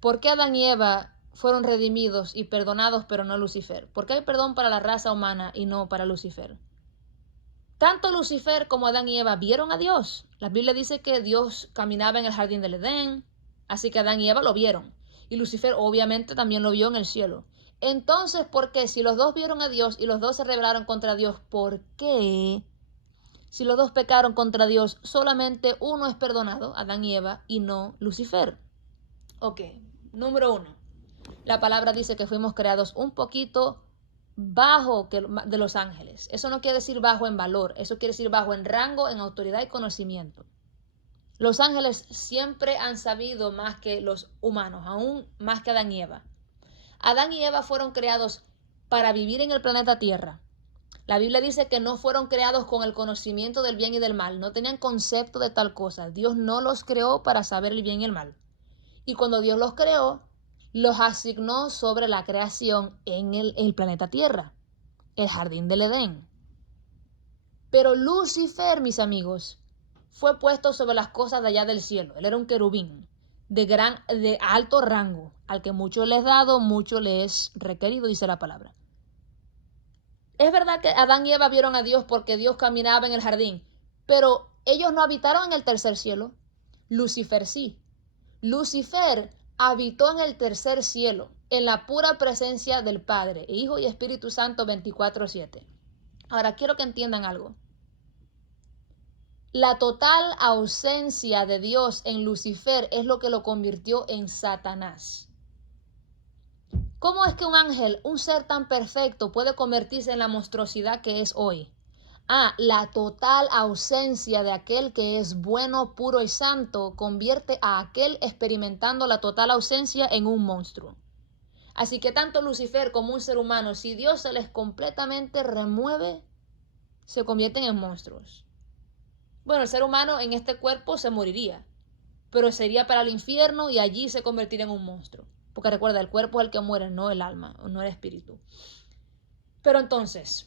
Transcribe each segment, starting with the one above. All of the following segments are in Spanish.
¿Por qué Adán y Eva fueron redimidos y perdonados, pero no Lucifer? ¿Por qué hay perdón para la raza humana y no para Lucifer? Tanto Lucifer como Adán y Eva vieron a Dios. La Biblia dice que Dios caminaba en el jardín del Edén, así que Adán y Eva lo vieron. Y Lucifer obviamente también lo vio en el cielo. Entonces, ¿por qué? Si los dos vieron a Dios y los dos se rebelaron contra Dios, ¿por qué? Si los dos pecaron contra Dios, solamente uno es perdonado, Adán y Eva, y no Lucifer. Ok, número 1. La palabra dice que fuimos creados un poquito bajo de los ángeles. Eso no quiere decir bajo en valor, eso quiere decir bajo en rango, en autoridad y conocimiento. Los ángeles siempre han sabido más que los humanos, aún más que Adán y Eva. Adán y Eva fueron creados para vivir en el planeta Tierra. La Biblia dice que no fueron creados con el conocimiento del bien y del mal, no tenían concepto de tal cosa. Dios no los creó para saber el bien y el mal. Y cuando Dios los creó, los asignó sobre la creación en el planeta Tierra, el jardín del Edén. Pero Lucifer, mis amigos, fue puesto sobre las cosas de allá del cielo. Él era un querubín de alto rango, al que mucho le es dado, mucho le es requerido, dice la palabra. Es verdad que Adán y Eva vieron a Dios porque Dios caminaba en el jardín, pero ellos no habitaron en el tercer cielo. Lucifer sí. Lucifer habitó en el tercer cielo, en la pura presencia del Padre, Hijo y Espíritu Santo 24/7. Ahora, quiero que entiendan algo. La total ausencia de Dios en Lucifer es lo que lo convirtió en Satanás. ¿Cómo es que un ángel, un ser tan perfecto, puede convertirse en la monstruosidad que es hoy? La total ausencia de aquel que es bueno, puro y santo convierte a aquel experimentando la total ausencia en un monstruo. Así que tanto Lucifer como un ser humano, si Dios se les completamente remueve, se convierten en monstruos. Bueno, el ser humano en este cuerpo se moriría, pero sería para el infierno y allí se convertiría en un monstruo. Porque recuerda, el cuerpo es el que muere, no el alma, no el espíritu. Pero entonces,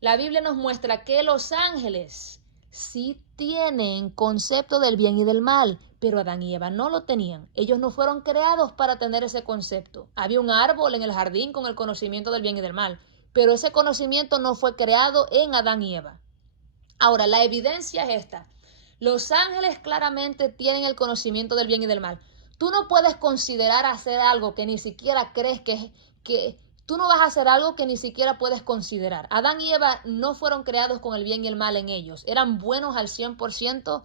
la Biblia nos muestra que los ángeles sí tienen concepto del bien y del mal, pero Adán y Eva no lo tenían. Ellos no fueron creados para tener ese concepto. Había un árbol en el jardín con el conocimiento del bien y del mal, pero ese conocimiento no fue creado en Adán y Eva. Ahora, la evidencia es esta. Los ángeles claramente tienen el conocimiento del bien y del mal. Tú no puedes considerar hacer algo que ni siquiera crees que tú no vas a hacer algo que ni siquiera puedes considerar. Adán y Eva no fueron creados con el bien y el mal en ellos. Eran buenos al 100%.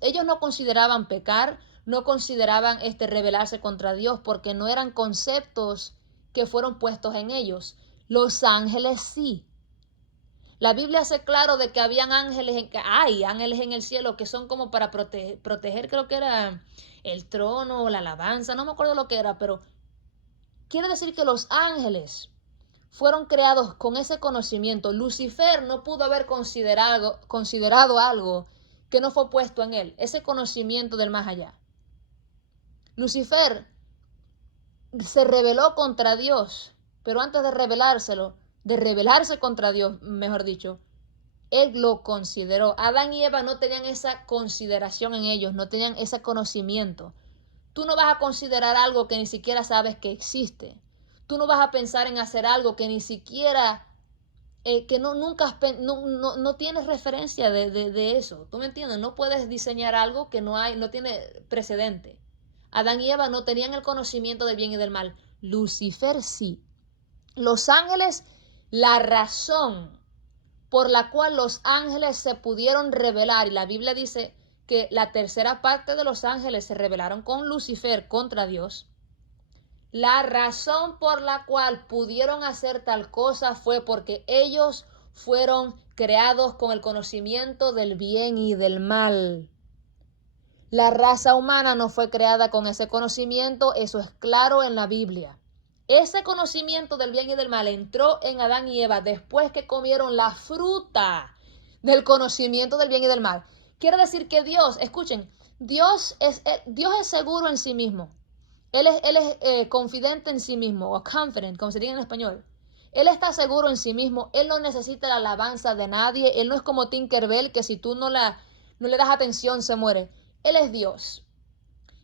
Ellos no consideraban pecar, no consideraban rebelarse contra Dios porque no eran conceptos que fueron puestos en ellos. Los ángeles sí. La Biblia hace claro de que habían hay ángeles en el cielo que son como para proteger, creo que era el trono o la alabanza, no me acuerdo lo que era, pero quiere decir que los ángeles fueron creados con ese conocimiento. Lucifer no pudo haber considerado algo que no fue puesto en él, ese conocimiento del más allá. Lucifer se rebeló contra Dios, pero antes de rebelarse contra Dios, mejor dicho, él lo consideró. Adán y Eva no tenían esa consideración en ellos, no tenían ese conocimiento. Tú no vas a considerar algo que ni siquiera sabes que existe. Tú no vas a pensar en hacer algo que ni siquiera, que no tienes referencia de eso. ¿Tú me entiendes? No puedes diseñar algo que no tiene precedente. Adán y Eva no tenían el conocimiento del bien y del mal. Lucifer sí. Los ángeles, la razón por la cual los ángeles se pudieron rebelar, y la Biblia dice que la tercera parte de los ángeles se rebelaron con Lucifer contra Dios. La razón por la cual pudieron hacer tal cosa fue porque ellos fueron creados con el conocimiento del bien y del mal. La raza humana no fue creada con ese conocimiento, eso es claro en la Biblia. Ese conocimiento del bien y del mal entró en Adán y Eva después que comieron la fruta del conocimiento del bien y del mal. Quiere decir que Dios, escuchen, Dios es seguro en sí mismo. Él es confidente en sí mismo, o confident, como se dice en español. Él está seguro en sí mismo, él no necesita la alabanza de nadie, él no es como Tinkerbell, que si tú no le das atención se muere. Él es Dios.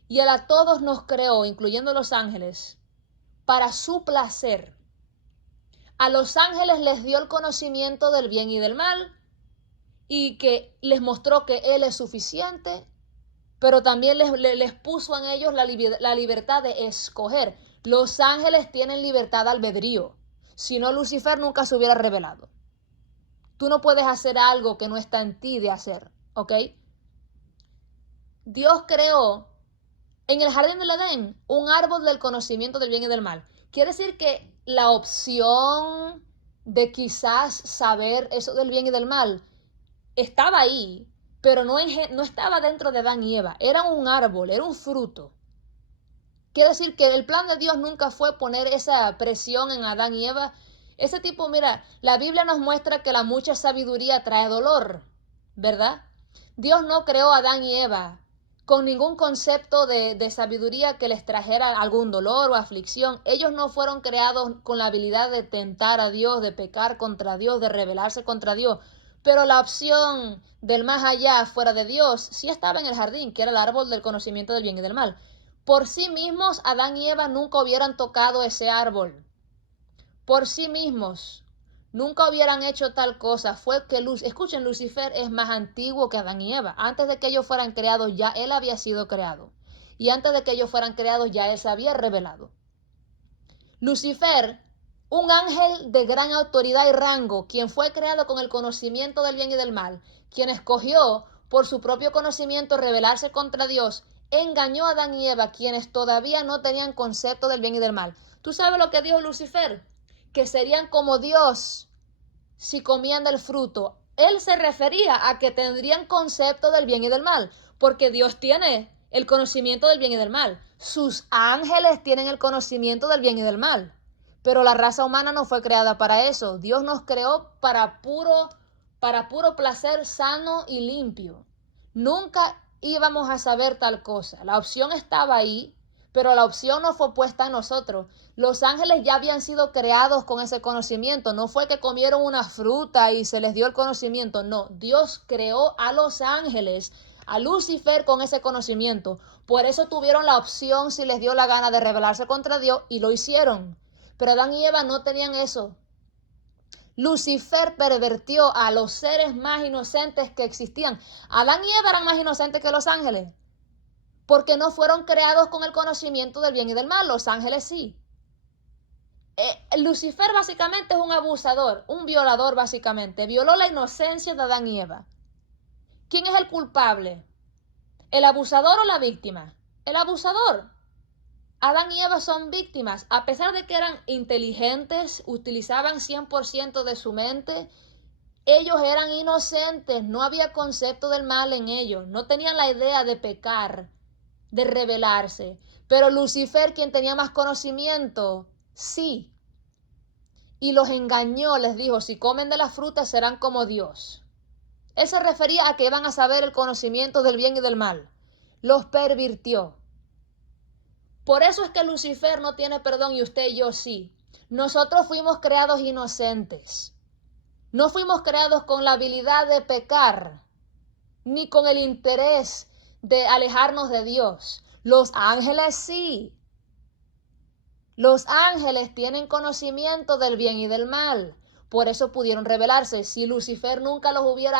Y Él a todos nos creó, incluyendo los ángeles, para su placer. A los ángeles les dio el conocimiento del bien y del mal y que les mostró que Él es suficiente, pero también les puso en ellos la libertad de escoger. Los ángeles tienen libertad de albedrío. Si no, Lucifer nunca se hubiera revelado. Tú no puedes hacer algo que no está en ti de hacer, ¿ok? Dios creó en el jardín del Edén un árbol del conocimiento del bien y del mal. Quiere decir que la opción de quizás saber eso del bien y del mal estaba ahí, pero no estaba dentro de Adán y Eva. Era un árbol, era un fruto. Quiere decir que el plan de Dios nunca fue poner esa presión en Adán y Eva. Ese tipo, mira, la Biblia nos muestra que la mucha sabiduría trae dolor, ¿verdad? Dios no creó a Adán y Eva con ningún concepto de sabiduría que les trajera algún dolor o aflicción. Ellos no fueron creados con la habilidad de tentar a Dios, de pecar contra Dios, de rebelarse contra Dios. Pero la opción del más allá, fuera de Dios, sí estaba en el jardín, que era el árbol del conocimiento del bien y del mal. Por sí mismos, Adán y Eva nunca hubieran tocado ese árbol. Por sí mismos, nunca hubieran hecho tal cosa. Fue que escuchen, Lucifer es más antiguo que Adán y Eva. Antes de que ellos fueran creados, ya él había sido creado. Y antes de que ellos fueran creados, ya él se había revelado. Lucifer, un ángel de gran autoridad y rango, quien fue creado con el conocimiento del bien y del mal, quien escogió por su propio conocimiento rebelarse contra Dios, engañó a Adán y Eva, quienes todavía no tenían concepto del bien y del mal. ¿Tú sabes lo que dijo Lucifer? Que serían como Dios si comían del fruto. Él se refería a que tendrían concepto del bien y del mal, porque Dios tiene el conocimiento del bien y del mal. Sus ángeles tienen el conocimiento del bien y del mal. Pero la raza humana no fue creada para eso. Dios nos creó para puro placer sano y limpio. Nunca íbamos a saber tal cosa. La opción estaba ahí, pero la opción no fue puesta en nosotros. Los ángeles ya habían sido creados con ese conocimiento. No fue que comieron una fruta y se les dio el conocimiento. No, Dios creó a los ángeles, a Lucifer, con ese conocimiento. Por eso tuvieron la opción, si les dio la gana, de rebelarse contra Dios, y lo hicieron. Pero Adán y Eva no tenían eso. Lucifer pervirtió a los seres más inocentes que existían. Adán y Eva eran más inocentes que los ángeles, porque no fueron creados con el conocimiento del bien y del mal. Los ángeles sí. Lucifer básicamente es un abusador, un violador básicamente. Violó la inocencia de Adán y Eva. ¿Quién es el culpable? ¿El abusador o la víctima? El abusador. Adán y Eva son víctimas. A pesar de que eran inteligentes, utilizaban 100% de su mente, ellos eran inocentes, no había concepto del mal en ellos, no tenían la idea de pecar, de rebelarse. Pero Lucifer, quien tenía más conocimiento, sí. Y los engañó, les dijo, si comen de la fruta serán como Dios. Él se refería a que iban a saber el conocimiento del bien y del mal. Los pervirtió. Por eso es que Lucifer no tiene perdón y usted y yo sí. Nosotros fuimos creados inocentes. No fuimos creados con la habilidad de pecar, ni con el interés de alejarnos de Dios. Los ángeles sí. Los ángeles tienen conocimiento del bien y del mal. Por eso pudieron rebelarse. Si Lucifer nunca le hubiera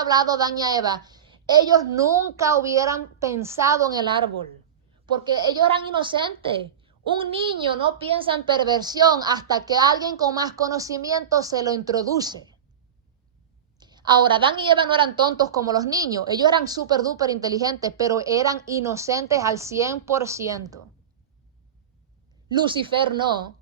hablado a Adán y a Eva, ellos nunca hubieran pensado en el árbol, porque ellos eran inocentes. Un niño no piensa en perversión hasta que alguien con más conocimiento se lo introduce. Ahora, Adán y Eva no eran tontos como los niños. Ellos eran súper duper inteligentes, pero eran inocentes al 100%. Lucifer no.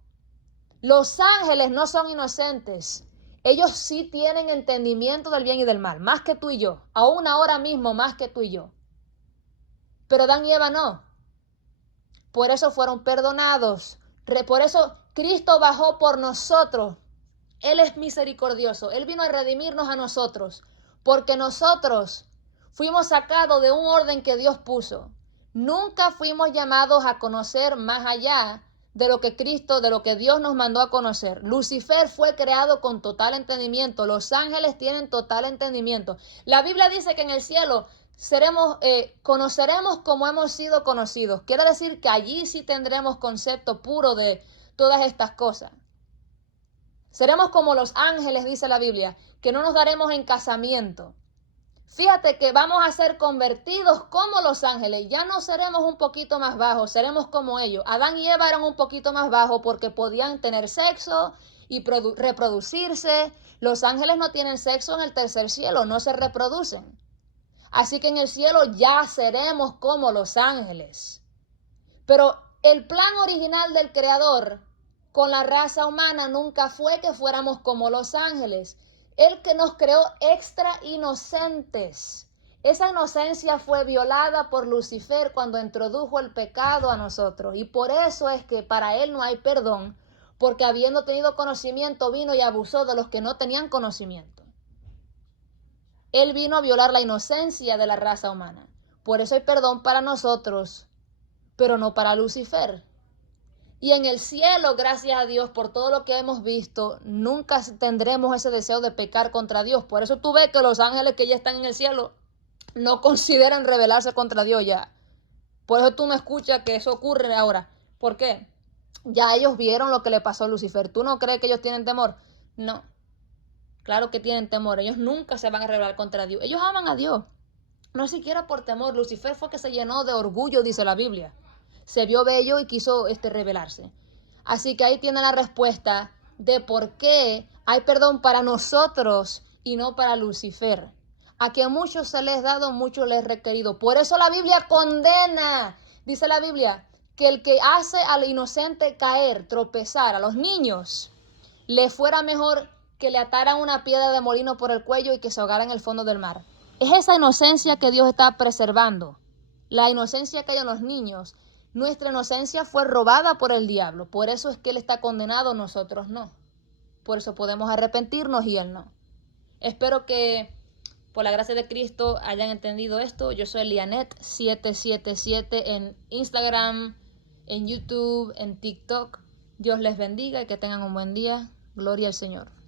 Los ángeles no son inocentes. Ellos sí tienen entendimiento del bien y del mal, más que tú y yo. Aún ahora mismo, más que tú y yo. Pero Adán y Eva no. Por eso fueron perdonados. Por eso Cristo bajó por nosotros. Él es misericordioso. Él vino a redimirnos a nosotros, porque nosotros fuimos sacados de un orden que Dios puso. Nunca fuimos llamados a conocer más allá de lo que Dios nos mandó a conocer. Lucifer fue creado con total entendimiento. Los ángeles tienen total entendimiento. La Biblia dice que en el cielo conoceremos como hemos sido conocidos. Quiere decir que allí sí tendremos concepto puro de todas estas cosas. Seremos como los ángeles, dice la Biblia, que no nos daremos en casamiento. Fíjate que vamos a ser convertidos como los ángeles. Ya no seremos un poquito más bajos, seremos como ellos. Adán y Eva eran un poquito más bajos porque podían tener sexo y reproducirse. Los ángeles no tienen sexo en el tercer cielo, no se reproducen. Así que en el cielo ya seremos como los ángeles. Pero el plan original del Creador con la raza humana nunca fue que fuéramos como los ángeles. Él que nos creó extra inocentes. Esa inocencia fue violada por Lucifer cuando introdujo el pecado a nosotros. Y por eso es que para él no hay perdón, porque habiendo tenido conocimiento vino y abusó de los que no tenían conocimiento. Él vino a violar la inocencia de la raza humana. Por eso hay perdón para nosotros, pero no para Lucifer. Y en el cielo, gracias a Dios por todo lo que hemos visto, nunca tendremos ese deseo de pecar contra Dios. Por eso tú ves que los ángeles que ya están en el cielo no consideran rebelarse contra Dios ya. Por eso tú no escuchas que eso ocurre ahora. ¿Por qué? Ya ellos vieron lo que le pasó a Lucifer. ¿Tú no crees que ellos tienen temor? No. Claro que tienen temor. Ellos nunca se van a rebelar contra Dios. Ellos aman a Dios. No siquiera por temor. Lucifer fue que se llenó de orgullo, dice la Biblia. Se vio bello y quiso rebelarse. Así que ahí tiene la respuesta de por qué hay perdón para nosotros y no para Lucifer. A que muchos se les dado, muchos les requerido. Por eso la Biblia condena. Dice la Biblia que el que hace al inocente caer, tropezar, a los niños, le fuera mejor que le ataran una piedra de molino por el cuello y que se ahogara en el fondo del mar. Es esa inocencia que Dios está preservando. La inocencia que hay en los niños. Nuestra inocencia fue robada por el diablo. Por eso es que él está condenado, nosotros no. Por eso podemos arrepentirnos y él no. Espero que por la gracia de Cristo hayan entendido esto. Yo soy Lianet777 en Instagram, en YouTube, en TikTok. Dios les bendiga y que tengan un buen día. Gloria al Señor.